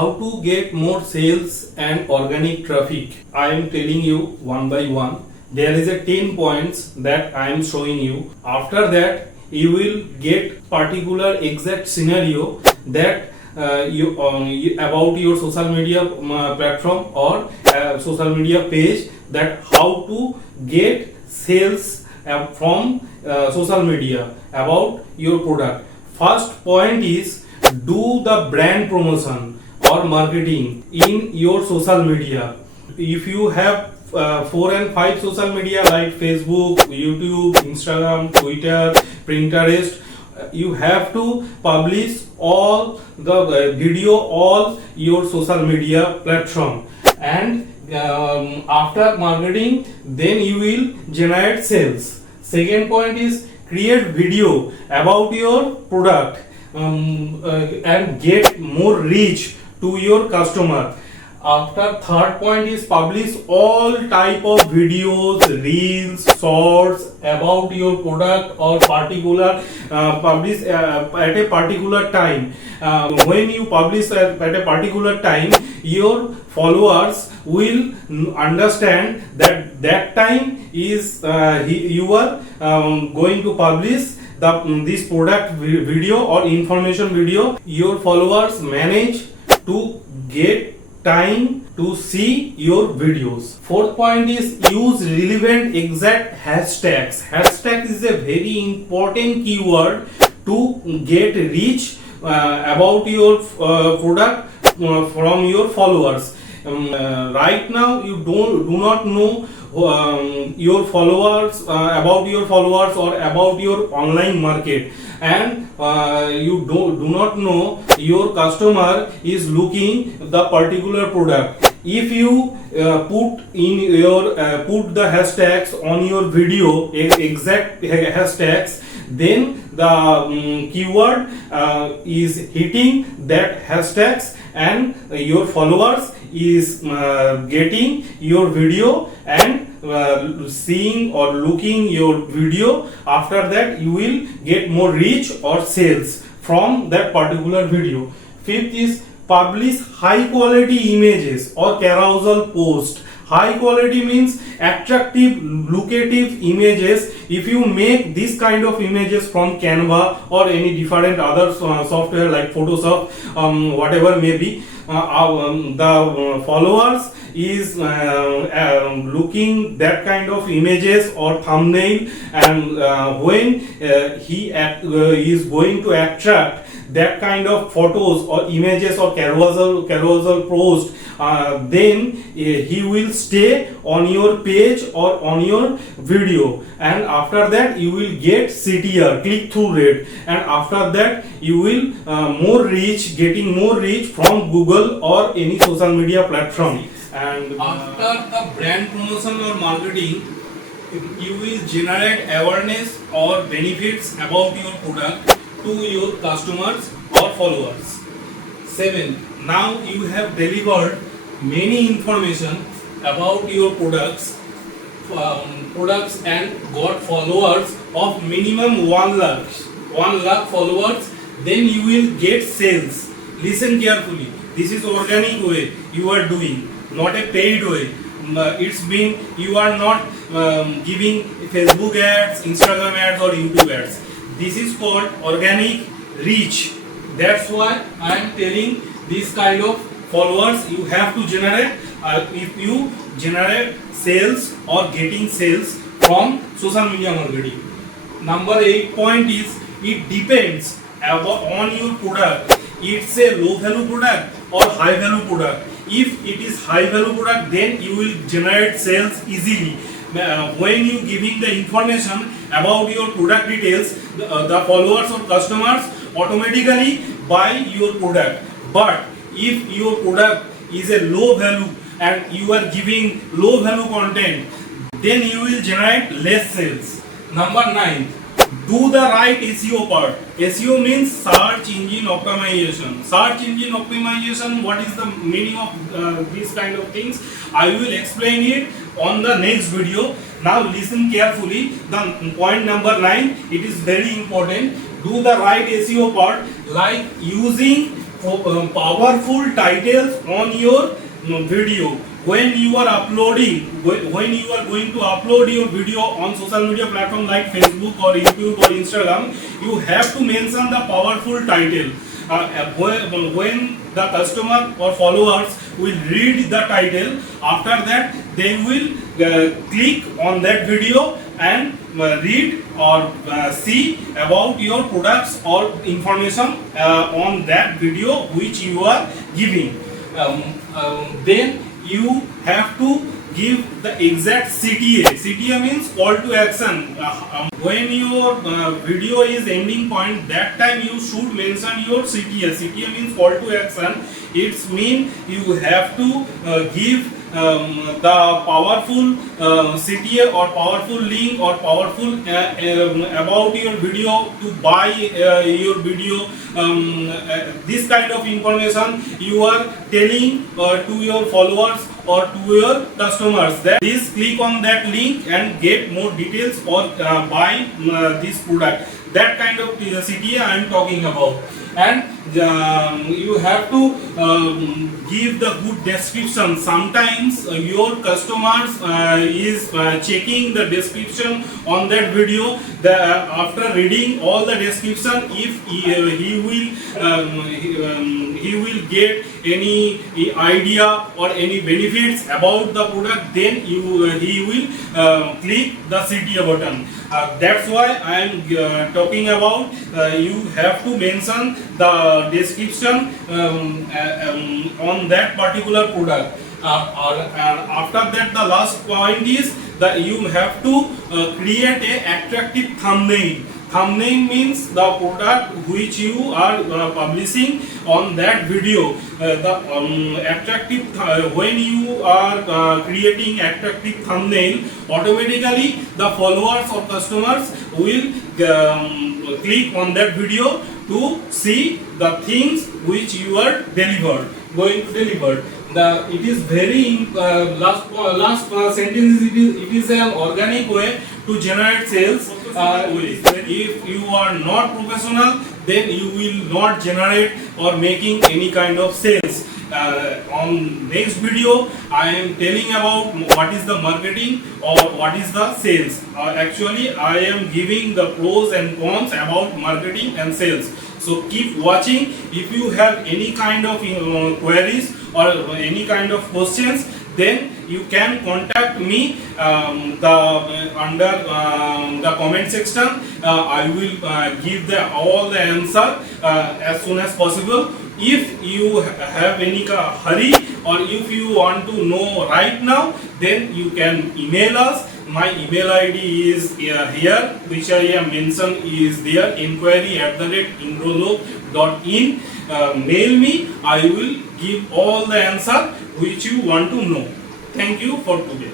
How to get more sales and organic traffic? I am telling you one by one. There is a 10 points that I am showing you. After that, you will get particular exact scenario that about your social media platform or social media page, that how to get sales from social media about your product. First point is, do the brand promotion or marketing in your social media. If you have 4 and 5 social media like Facebook, YouTube, Instagram, Twitter, Pinterest, you have to publish all the video, all your social media platform, and after marketing, then you will generate sales. Second point is, create video about your product and get more reach to your customer. After third point is, publish all type of videos, reels, shorts about your product or particular publish at a particular time. When you publish at a particular time, your followers will understand that that time is you are going to publish this product video or information video. Your followers manage to get time to see your videos. Fourth point is, use relevant exact hashtags. Hashtag is a very important keyword to get reach about your product from your followers. Right now you do not know your followers about your followers or about your online market, and you do not know your customer is looking the particular product. If you put the hashtags on your video, exact hashtags, then the keyword is hitting that hashtags, and your followers is getting your video and seeing or looking your video. After that, you will get more reach or sales from that particular video. Fifth is, publish high quality images or carousel post. High quality means attractive, lucrative images. If you make this kind of images from Canva or any different other software like Photoshop, whatever may be, the followers is looking that kind of images or thumbnail, and when he is going to attract that kind of photos or images or carousel post, then he will stay on your page or on your video, and after that you will get CTR, click through rate, and after that you will getting more reach from Google or any social media platform. And after the brand promotion or marketing, you will generate awareness or benefits about your product to your customers or followers. 7. Now you have delivered many information about your products and got followers of minimum 1 lakh followers, then you will get sales. Listen carefully. This is organic way you are doing, not a paid way. It's been, you are not giving Facebook ads, Instagram ads or YouTube ads. This is called organic reach. That's why I am telling this kind of followers you have to generate if you generate sales or getting sales from social media marketing. Number 8 point is, it depends on your product. It's a low value product or high value product. If it is high value product, then you will generate sales easily. When you giving the information about your product details, the followers or customers automatically buy your product. But if your product is a low value and you are giving low value content, then you will generate less sales. Number 9, do the right SEO part. SEO means search engine optimization. Search engine optimization, what is the meaning of these kind of things? I will explain it on the next video. Now listen carefully. The point number 9, it is very important. Do the right SEO part, like using powerful titles on your video. When you are uploading, when you are going to upload your video on social media platform like Facebook or YouTube or Instagram, you have to mention the powerful title. When the customer or followers will read the title, after that they will click on that video and read or see about your products or information on that video which you are giving. Then you have to give the exact CTA. CTA means call to action. When your video is ending point, that time you should mention your CTA. CTA means call to action. It means you have to give the powerful CTA or powerful link or powerful about your video to buy your video. This kind of information you are telling to your followers or to your customers that please click on that link and get more details or buy this product. That kind of CTA I am talking about. And you have to give the good description. Sometimes your customers is checking the description on that video. After reading all the description, if he will get any idea or any benefits about the product, then he will click the CTA button. That's why I am talking about you have to mention the description on that particular product. After that, the last point is that you have to create a attractive thumbnail. Thumbnail means the product which you are publishing on that video. When you are creating attractive thumbnail, automatically the followers or customers will click on that video to see the things which you are going to deliver. It is very last sentence. It is an organic way to generate sales. If you are not professional, then you will not generate or making any kind of sales. On next video, I am telling about what is the marketing or what is the sales. Actually, I am giving the pros and cons about marketing and sales. So keep watching. If you have any kind of queries or any kind of questions, then you can contact me under the comment section. I will give all the answer as soon as possible. If you have any hurry or if you want to know right now, then you can email us. My email ID is here, which I have mentioned is there, enquire@ingroloc.in. Mail me. I will give all the answer which you want to know. Thank you for today.